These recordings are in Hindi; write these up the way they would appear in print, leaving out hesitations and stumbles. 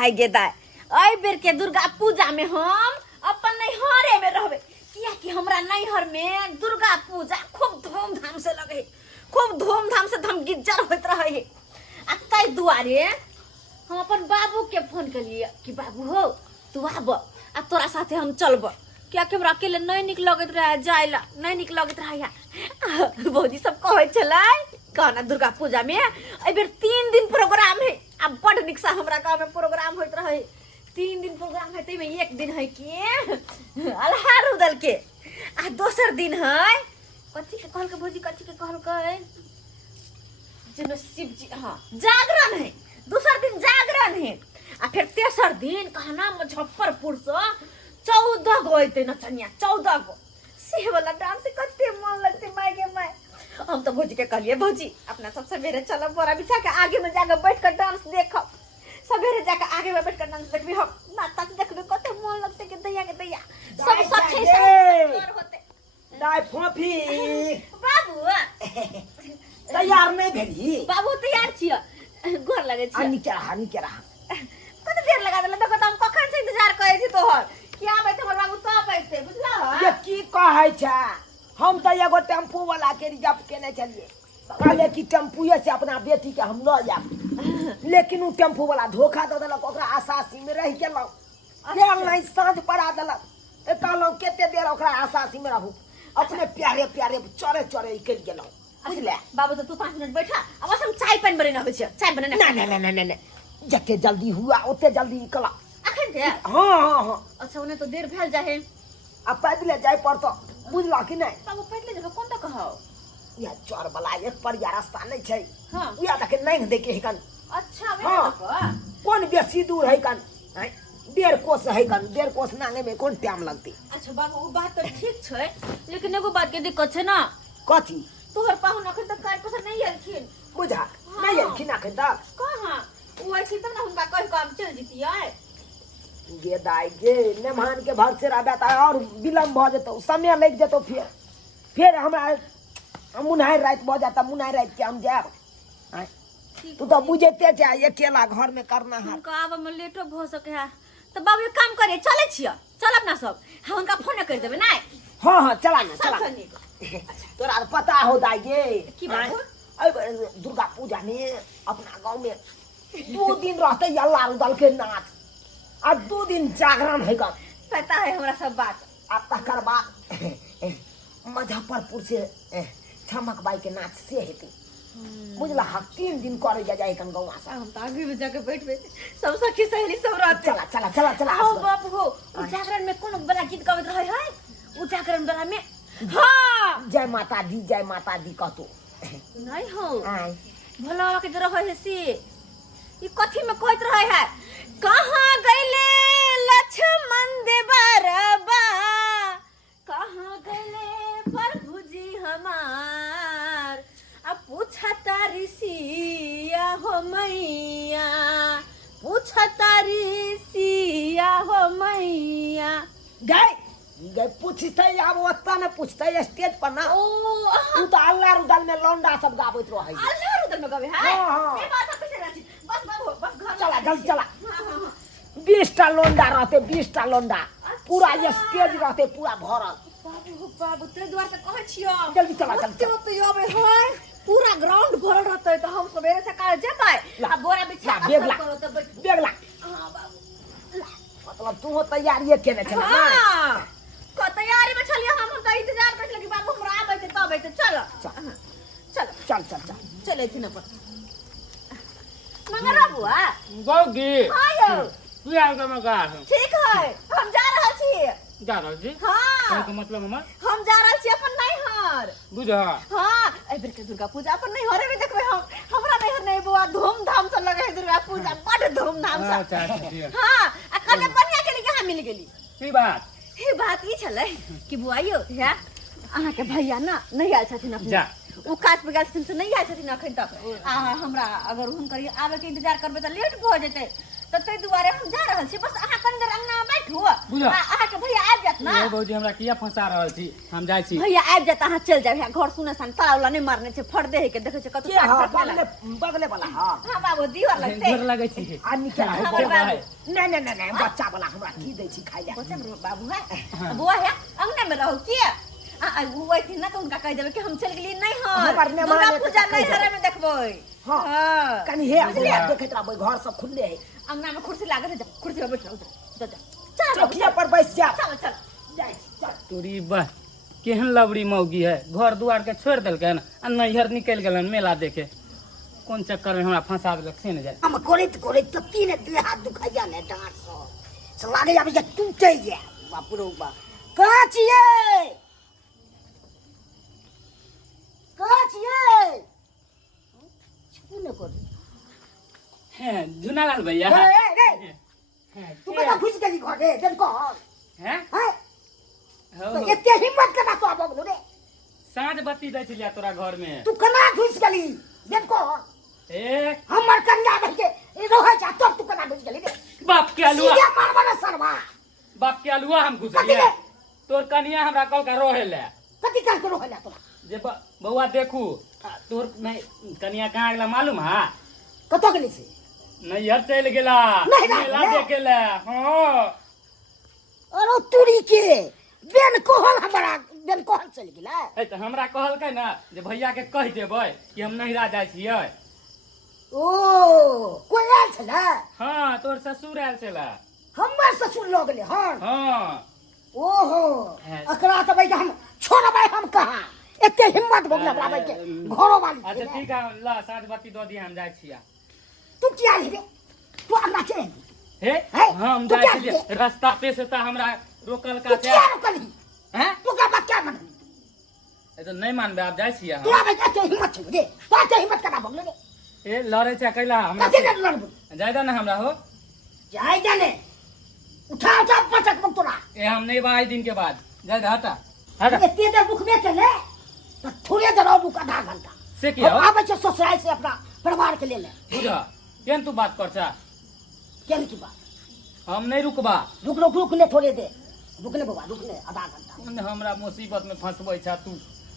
दाई गे दाई आई बेर के दुर्गा पूजा में हम अपन नैहरे में रहबे किया कि हमरा नैहर में दुर्गा पूजा खूब धूमधाम से लगे खूब धूमधाम से धम गिज्जर होत रहे आ तै दुआरे हम अपन बाबू के फोन कलिए कि बाबू हो तू आब आ तोरा साथे हम चलब क्या कि हमरा अकेले नहीं निक लगत रहे जाइला नहीं निक लगत रहे भौजी सब कहे छलै कहना दुर्गा पूजा में ए बेर 3 दिन प्रोग्राम है अब बड़ निक सा हमरा गांव में प्रोग्राम होइत रहे 3 दिन प्रोग्राम है में एक दिन है के अलहार उदल के आ दोसर दिन है कथी के कहल के भौजी कथी के कहल के जनो शिव जी हां जागरण है दूसर दिन जागरण है आ फिर तेसर दिन कहना मुजफ्फरपुर से 14 गो अइते नचनिया 14 गो से वाला डांस कते मन लगते माय के माय हम तो भौजी के कहलिए भौजी अपना सब सवेरे चलो बोरा बिछा के आगे में जाकर बैठ कर डांस देखो सवेरे जाकर आगे में बैठ कर डांस देखबी हम नाटक देखबे कते मन लगते के दैया सब सच्चे से होते दाई फोफी बाबू तैयार नहीं भेली बाबू तैयार छियो गोर लगे छी निकरा कते देर लगा देला देखो त हम कखन से इंतजार करे छी तोहर क्या बैठे हमर बाबू तो बैठते बुझला ये की कहै छ हम तो एगो टेम्पू वाला के रिजर्व केने चलिए कहले कि टेम्पूए से अपना बेटी के हम ल जाब लेकिन उ टेम्पू वाला धोखा दे देलक ओकरा आशासी में रह गेलौ फेर नहीं साँझ पड़ा देलक ए कहलौ केते देर ओकरा आशासी में रहू अपने प्यारे चरे निकल गेलौ बुझले बाबू तो तू 5 मिनट बैठा अब हम चाय पानी बनेना होय छै चाय बनेना नहीं जते जल्दी हुआ ओते जल्दी निकला अखन थे हां अच्छा उन्हें तो देर भेल जाए अब पैदले जाय पड़तो बुझला कि नहीं बाबू पैदले जब कोन त कहौ या चोर वाला एक परिया रास्ता नहीं छै हां या तक नहीं दे के हिकन अच्छा वे हाँ। कौन बेसी दूर है कन 1.5 कोस है कन 1.5 कोस नांगे में कौन टाइम लगती अच्छा बाबू वो बात तो ठीक छै लेकिन एगो बात के दिक्कत छै ना कथी तोहर पाहुन अखन तक काज पसंद नहीं आलखिन बुझा नहीं आलखिन अखन तक कहां वो ऐसी तब ना हुनका कह काम चल जतियै गे दाई गे मेहमान के भर से रहबे त और विलंब भ जतो समय लग जतो फिर हमरा मुनाई रात भ जाता मुनाई रात के हम जाब तू तो बुझते जा अकेला घर में करना है हमका आब में लेटो भ सके है तो बाबू एक काम करे चले छियो चल अपना सब हम उनका फोन कर देबे नहीं हां चला ना चला तोरा पता हो दाई गे की बाबू दुर्गा पूजा में अपना गांव में 2 दिन रहते अल्लाह उदल के नाच और 2 दिन जागरण है पता है हमरा सब बात अब तकर बाद मुजफ्फरपुर से छमक बाई के नाच से हेती बुझला 3 दिन करे जाए कन गौवा से हम तो आगे में जाके बैठबे सब सखी सहेली सब रहते चला हो बाबू हो उ जागरण में कोन बड़ा गीत गावत रहे है उ जागरण वाला में हां जय माता दी कहतो नहीं हो भोला के जरा है से ये कथी में कहत रहे है कहां गइले लक्ष्मण देवरबा कहां गइले प्रभु जी हमार अब पूछता ऋषिया हो मैया पूछता ऋषिया हो मैया गए पूछते अब ओतना ने पूछते स्टेज पर ना ओ तू तो अल्लाह रुदल में लौंडा सब गावत रहे अल्लाह रुदल में गावे है हां ये बात पीछे रहती बस बाबू बस घर चला जल्दी चला हां 20 टा लौंडा रहते 20 टा लौंडा पूरा स्टेज रहते पूरा भरल बाबू ते द्वार से कहै छियो जल्दी चला तो योबे है पूरा ग्राउंड भरल रहते तो हम सवेरे से काल जेबै आ बोरा बिछा के करो तो बेगला हां बाबू मतलब तू हो तैयारी केने छला ना हां को तैयारी में छलिए हम तो इंतजार कर लगी बाबू हमरा आबै ते तब आबै चल चले थी ना पर मंगरा बुआ गौगी हां यौ तू आल का मगा ठीक है हम जा रहल छी जा रहल छी हां का मतलब हमर हम जा रहल छी अपन नैहर बुझा हां ए बेर के दुर्गा पूजा अपन नैहर में देखबै हम हमरा नैहर नहीं बुआ धूमधाम से लगे है दुर्गा पूजा बड़ धूमधाम से अच्छा हां आ कने बढ़िया के लिए कहां मिल गेली की बात हे बात ई छले कि बुआ यो है अहाँ के भैया ना नहीं आयल छथिन अपने जा उ काज पे गेल छथिन से नहीं आयल छथिन अखन तक आ हमरा अगर हुनकर आबे के इंतजार करबे त लेट भ जेतै त तै दुआरे हम जा रहल छी बस अहाँ कनी देर अंगना में बैठू बुझा अहाँ के भैया आबि जात ये भौजी हमरा किया फंसा रहल छी हम जाइ छी भैया आबि जाता अहाँ चल जाब यहाँ घर सुने सन ताला वाला नहीं मारने छे फट दे के देखे छे कत के हां बगले बगले वाला हां हां बाबू दीवार लगते डर लागै छी आ निकल हाँ, हो बाबू। नहीं बच्चा वाला हमरा की दै छी खाइ ले बच्चा बाबू है बुआ है अंगना में रहो के आ बुआ थी ना तो उनका कह देबे कि हम चल गेली नहीं हमार हो ने दुर्गा माने तो पूजा कहि नहीं देबै। हरे में देखबै हां हां कनी हे बुझलियै? देखैत रहबै घर सब खुले है अंगना में कुर्सी लागत है जा कुर्सी पे बैठ रहो जा जा चल चौकिया पर बैठ जा चल चल जाय चल तोरी बह केहन लवड़ी मौगी है घर दुआर के छोड़ देलकै न आ नैहर निकल गेलन मेला देखे कोन चक्कर में हमरा फंसा देलक से न जाने हम कोरित तो तीन दे हाथ दुखाइया ने डांट से लागे आबे जे टूटे जे बाप रे बाप कहाँ छिए छूने कर हैं झुनालाल भैया रे रे हैं, तू के? कहाँ घुस गई घर रे देन कौन हैं है हो, तो इतने हिम्मत के बात अब बोलो रे साँझ बत्ती दै छलिया तोरा घर में तू कना घुस गली देन कौन ए हमर कन्या बन के रहे जा तब तू कना घुस गली रे बाप के अलुआ सीधे मार मार सरवा बाप के अलुआ हम कथी घुसलिया रे? तोर कनिया हमरा कल का रोहे ले कथी कर करो है तोरा जे बउआ देखू तोर नहीं कनिया कहाँ गेला मालूम है कतो गली से नैहर चल गेला नैहर मेला गेला? देखे ले हाँ अरे तुरी के बेन कोहल हमरा बेन कोहल चल गेला है तो हमरा कहलकै ना जे भैया के कह देबै कि हम नैहरा जाइ छियै ओ कोई आयल छला हाँ तोर ससुर आयल छला हमर ससुर लग गेले हन हाँ ओहो है। अकरा तो भाई हम छोड़बै हम कहाँ एते हिम्मत भोगला बराबर के घरो वाली अच्छा ठीक है ला साँझ बत्ती दो दिया हम जाइ छियै तू क्या ली रे तू अन्ना के हे है? हम तू जाइ क्या छियै लिए? रास्ता पे से त हमरा रोकल तू का क्या रुकली हैं तू क्या बात क्या मन ए तो नहीं मानबे आप जाइ छियै तू हम आबे एते हिम्मत छै रे तू एते हिम्मत करा भोगले रे ए लड़े छै कैला हमरा कथी के लड़बू जाय दे ना हमरा हो जाय जाने उठा उठा पटक मत तोरा ए हम नहीं बा दिन के बाद जाय दे हटा हटा एते देर रुकबे केले तो थोड़े देर और रुक आधा घंटा से किया हम आबे छै ससुराल से अपना परिवार के ले बुझा केन तू बात कर छा केन की बात हम नहीं रुकबा रुक ले थोड़े देर रुकले बाबा रुकले आधा घंटा कौन हमरा मुसीबत में फंसबै छा तू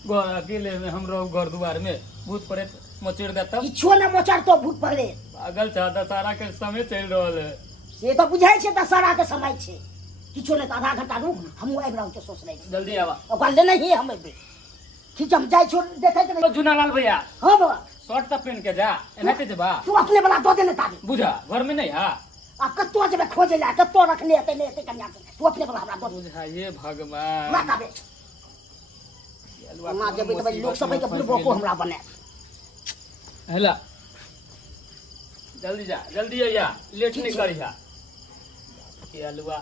घर अकेले में हम रहो घर दुआर में भूत प्रेत मचेड़ दे तब किछो न मोचार तो भूत पड़े पागल छा दशहरा के समय चल रहल है से तो बुझाई छै दशहरा के समय छै किछो ने आधा घंटा रुक हम आबि रहल के सोच रहे छी जल्दी आवा ओकरा लेने ही हम एबे खींच हम जाय छो देखै के तो जुनालाल भैया हां बाबा शर्ट तो पहन के जा एनाते जबा तू अपने वाला दो देने ताबे बुझा घर में नहीं है आ कत्तो जेबे खोजे ला कत्तो रखने एते ने एते कन्या के तू अपने वाला हमरा दो बुझा ये भगवान ना ताबे ना जेबे त लोग सब के बुलबो को हमरा बने हेला जल्दी जा जल्दी आइया लेट नहीं करिया ये अलुआ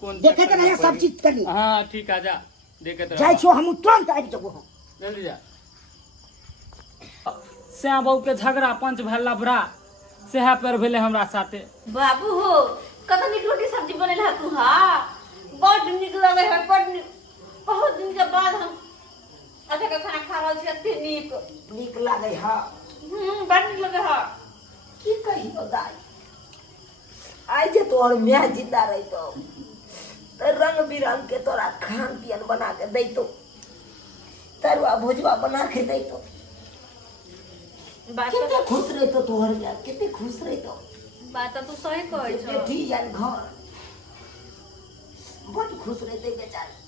कौन देखे के नहीं सब चीज करी हां ठीक आ जा देखे तो जाय छो हम तुरंत आबि जबो हम जल्दी जा श्याम बाबू के झगड़ा पंच भल्ला बड़ा सेहा पर भेले हमरा साथे बाबू हो कत निक रोटी सब्जी बनेला तू हा बड़ निक लगे है बड़ बहुत दिन के बाद हम अच्छा का खाना खा रहल छी अते निक नीक लागे हा बड़ निक लगे है की कही तो दाई आई जे तोहर मैं जिंदा रही तो रंग बिरंग के तोरा खान पियन बना के दै तो तरुआ भुजवा बना के दै तो बात कितने खुश रही तो तोहर मैं कितने खुश रही तो बात तू सही कहै छ बेटी यान घर बहुत खुश रही थे बेचारी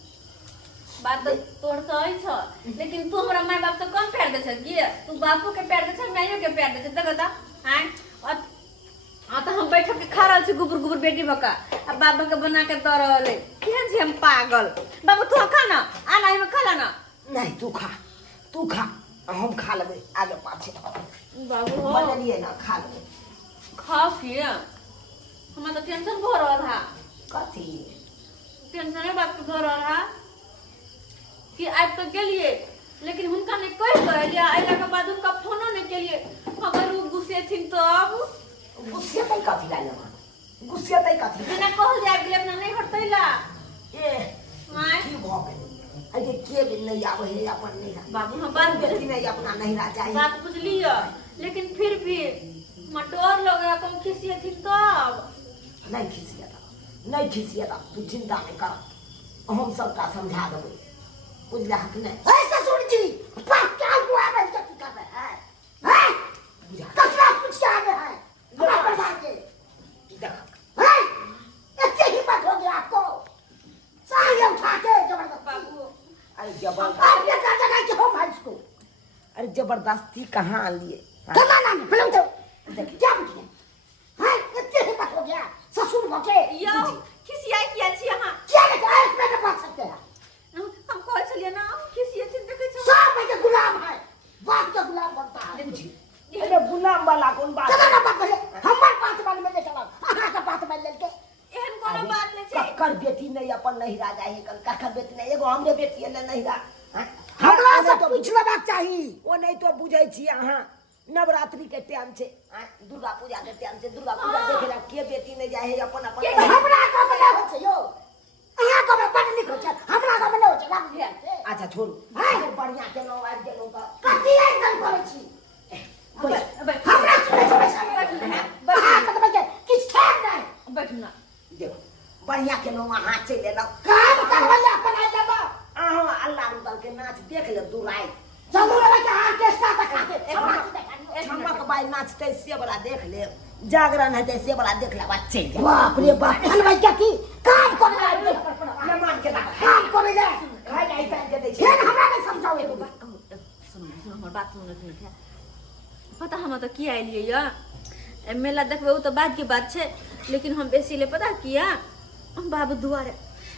बात तो तोड़ सही छ लेकिन तू हमरा माय बाप से कम प्यार दे छ की तू बापू के प्यार दे छ माइयो के प्यार दे छ देखा ता हां तो हम बैठ के खा रहल छी गुबर गुबर बेटी बका अब बाबा के बना के द रहल है केहन छी हम पागल बाबू तू खा ना आना ही में खा ला ना नहीं तू खा हम खा लेबै आगे पाछे बाबू हो बनलिए ना खा लेबै खा के हमरा तो टेंशन भ रहल है कथी टेंशन है बात के भ रहल है कि आब तो गेलिए लेकिन हुनका ने कह कहलिए आइला के बाद उनका फोनो नहीं केलिए अगर वो गुस्से थी तो अब गुस्से तई कथी ला लेमा गुस्से तई कथी बिना कहल जाए गेले अपना नहीं हटतैला ए हां की भ गेल आई के भी नहीं आवे है अपन नहीं बाबू हम बात बेटी नहीं अपना नहीं रह जाए बात बुझ लियो लेकिन फिर भी मटोर लोग अपन खिसिए थी तब नहीं खिसिएता तू चिंता नहीं कर हम सबका समझा देबै बुझला कि नहीं हे ससुर जी बात क्या हुआ है क्या कर रहे हैं हैं कसरा कुछ क्या है हमारा परिवार के देख हैं इतनी हिम्मत हो गया आपको सारे उठा के जबरदस्ती बाबू अरे जबरदस्ती आप ये कर देना कि हम इसको अरे जबरदस्ती कहाँ लिए जमाना में पहले तो देखिए क्या पूछिए हैं इतनी हिम्मत हो गया ससुर मके यो खिसियाई किया छी अहाँ क्या लेकर आए इसमें बात सकते हैं हम कहै छलिए ना खिसियै छी देखै छ सब में के गुलाम है बाप का गुलाम बनता है अरे गुलाम वाला कौन बात चला ना बात पहले हमार बात वाले में ले चला आहा का बात में लेके एहन कोनो बात नै छै ककर बेटी नहीं अपन नहीं राजा है ककर बेटी नहीं एगो हमरे बेटी है नहीं रा हमरा से पूछ लेबाक चाही ओ नहीं तो बुझै छी अहाँ नवरात्रि के टाइम छे दुर्गा पूजा के टाइम छे दुर्गा पूजा देखे ला के बेटी नहीं जाए है अपन अपन हमरा का में हो छै यो अहाँ का में बड़ निक हो छै हमरा का में हो छै लाग दिया छै अच्छा छोड़ू हां बढ़िया के नो आबि गेलौ का कथि आई गल करै छी हमरा छोड़े किछ ठाक नहीं बैठ ना देखो बढ़िया के नो वहां चले लो काम करबै अपन आ जाबा अहाँ अल्लाह रुदल के नाच देख ले दुराई चलू रे के ऑर्केस्ट्रा दिखा के ठमक बाई नाचते से बड़ा देख ले जागरण है से बड़ा देख ले बच्चे बाप रे बाप हलवाई क्या की काम कर ले मेहमान के काम कर ले खाई नहीं टाइम के दे छै हमरा नहीं समझाओ एक बात सुन हमर बात सुन के पता हम तो की आइलिए या मेला देखबे उ तो बाद के बात छै लेकिन हम बेसी ले पता किया हम बाबू दुआरे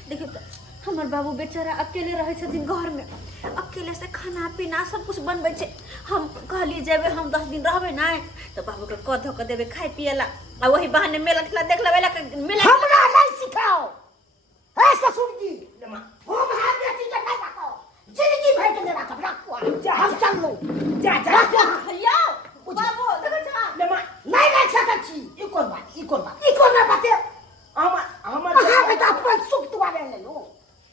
देखियो तो हमर बाबू बेचारा अकेले रहे छथिन घर में अकेले से खाना पीना सब कुछ बनबै छै हम कहलिए जेबे हम 10 दिन रहबे ना तो बाबू के कह धो के देबे खाइ पियला आ वही बहाने मेला ठेला देख लेबे मेला हमरा नहीं सिखाओ हे ससुर जी हम हाथ बेटी के नहीं रखो जिंदगी भर के नहीं रखो जा हम चल लो जा भैया बाबू देखो जा नहीं रख सकत छी ई कोन बात हमर बेटा अपन सुख दुआरे ले लो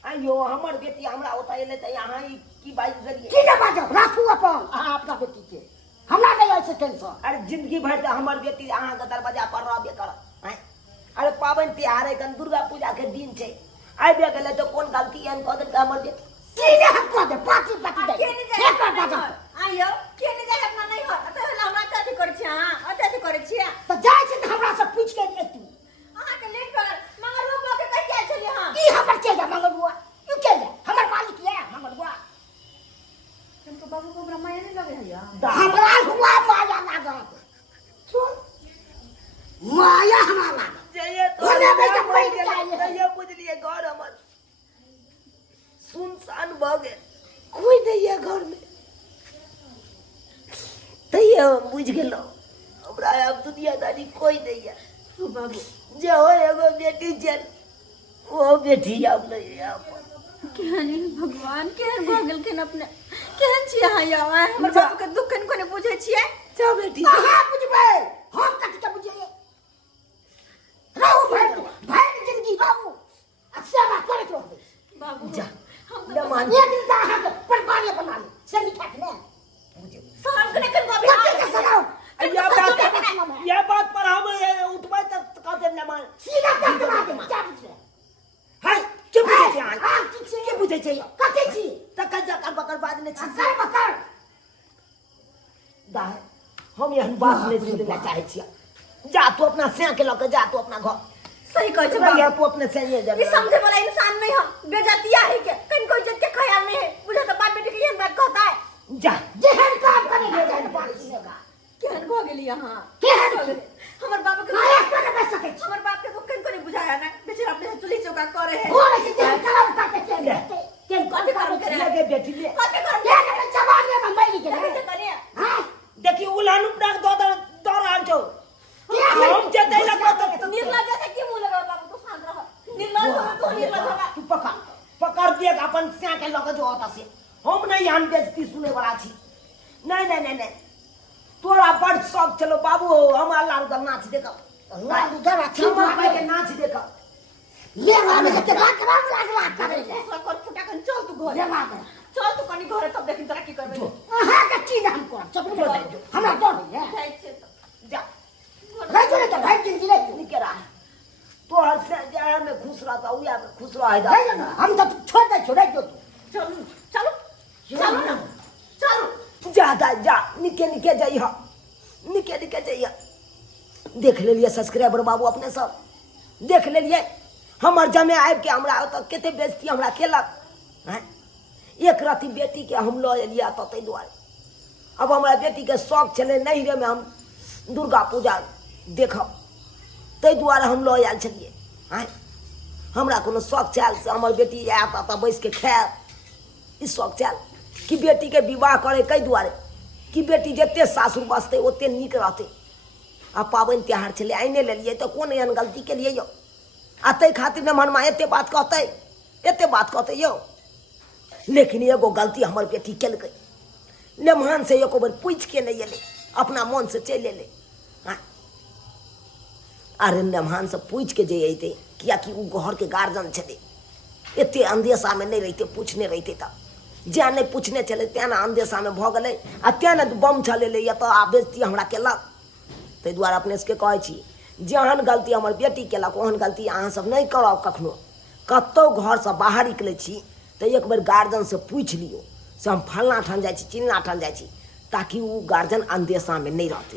आयो हमर बेटी हमरा ओता एले त यहां की बाई जरिए की ना बाजो राखू अपन अहाँ अपना बेटी के हमरा नहीं ऐसे टेंशन अरे जिंदगी भर त हमर बेटी अहाँ के दरवाजा पर रहबे कर अरे पावन त्योहार है कन दुर्गा पूजा के दिन छै आबे गेले तो कोन गलती एहन क देल हमर बेटी की ने हक क दे पार्टी दे केने जाय एक बार बाजो आयो केने जाय अपना नहीं हो त हमरा कथि करै छी अहाँ अथि करै छी त जाय छै त हमरा से पूछ के ले तू अहाँ के लेट पर मगर रुक के कह के छलिए हां की हमर के जा मगर बुआ यू के जा हमर मालिक ले हमर बुआ तुमको बाबू को ब्रह्मा नहीं लगे है हमरा हुआ माया लागत सुन माया हमरा लागत जइए तो ये बुझलिए घर हमर सुनसान भ गेल कोई नहीं है घर में तैयो बुझ गेलो हमरा अब दुनियादारी कोई नहीं है बाबू जे हो एगो बेटी जन वो बेटी अब नहीं है केहन भगवान केहन भ गेलखिन अपने केहन छी अहाँ या हमर बाबू के दुख कन कोने बुझै छियै जा बेटी अहाँ बुझबै हम कथि के बुझिए रहू भाई जिंदगी रहू अच्छा बात करत रहो बाबू जा हम न मान एक दिन अहाँ के परिवार बना ले से लिखा के ने बुझो सर कने कन बाबू कथि के सुनाओ ये बात पर हम उठबै त कहते न मान सीधा बात दे क्या बुझे हाय के बुझे छै के बुझे छै कथि छी त कजा कर बकर बाज ने छी कर बकर दा हम यहन बात नहीं सुनना चाहे छी जा तू अपना से के लके जा तू अपना घर सही कहै छै भैया बाबू तू अपने से ये जा ई समझे वाला इंसान नहीं हो बेइज्जतिया है के कन कोई इज्जत के ख्याल नहीं है मुझे तो बाप बेटी के यही बात कहता है जा जेहन काम करे ले जा पानी सीनेगा केहन भ गेली अहाँ केहन भ गेली हमर बाप के काहे पर बस सके छी हमर बाप के दुख कन कोने बुझाया ना बेचारा अपने चुली चौका करे है बोले छी जे कलम काटे चले केन कथि काम करे लगे बेटी ले कथि काम के जवान में मम्मी के करे करे हां देखी उलानु डाक दो रहल छौ हम जे दै लगा तो निर्लज जैसे की मुंह लगा बाबू तू शांत रह निर्लज हो तो निर्लज होगा तू पकड़ दिए अपन से के लगे जो होता से हम नहीं हम बेइज्जती सुने वाला छी नहीं तोरा बड़ शौक चलो बाबू हम अल्लाह रुदल नाच देखो अल्लाह रुदल अच्छा मार के नाच देखो ले राम के ते लाख लागला करे कर फुटा कन चल तू घर ले राम चल तू कनी घरे तब देखी तोरा की करबे अहाँ के चीज हम कर सब बोल दे हमरा डर है जाय छै जा रह जो तो भाई जिंदगी ले निकरा तो हर से जा में खुश खुश रहता उया खुश रह नहीं ना, हम तो छोड़ दे छोड़ दो चलो चलो चलो ना चलो जा जा निके निके जाइए निके निके जाइए देख ले लिए सब्सक्राइबर बाबू अपने सब देख ले लिए हमर जमे आबि के हमरा तो कते बेइज्जती हमरा केलक हैं एक राति बेटी के हम लऽ एलिया तो तै दुआरे अब हमरा बेटी के शौक छले नहीं रे में हम दुर्गा पूजा देखब तै दुआरे हम लऽ आयल छलिए हैं हमरा कोनो शौक छल से हमर बेटी आयत तऽ बैस के खायब ई शौक छल कि बेटी के विवाह करे कै दुआरे कि बेटी जते सासुर बसते ओते नीक रहते आ पाबनि त्योहार छलै आइने लेलिए तो कोन एहन गलती केलिए यौ आ तै खातिर ने मनमा एते बात कहते यौ लेकिन एगो गलती हमर बेटी केलकै नेमान से एको बेर पूछ के नहीं एले अपना मन से चलि एले अरे नेमान से पूछ के जे अइते कियाकि उ घर के गार्जियन छले एते अंदेशा में नहीं रहिते पूछने रहिते तब जे नहीं पूछने चले तें ना अंदेशा में भ गेलै आ तें ना बम चलेले या तो आ बेइज्जती हमरा केलक ताहि दुआरे अपने सबके कहै छी जेहन गलती हमर बेटी केलक ओहन गलती अहाँ सब नहीं करब कखनो कतौ घर से बाहर निकलै छी तो एक बेर गार्जियन से पूछ लियो से हम फलना ठान जाइ छी चिल्ला ठान जाइ छी ताकि उ गार्जियन अंदेशा में नहीं रहते